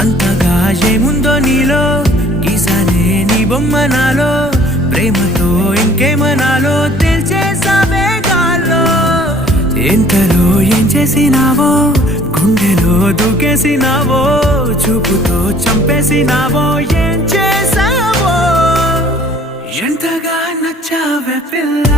అంతగా ఏముందో నీలో గీసానే నీ బొమ్మ నాలో ప్రేమతో ఇంకేమనాలో తెలిచేసావే గాల్లో ఎంతలో ఏం చేసినావో గుండెలో దూకేసినావో చూపుతో చంపేసినావో ఏం చేసావో ఎంతగా నచ్చావే పిల్ల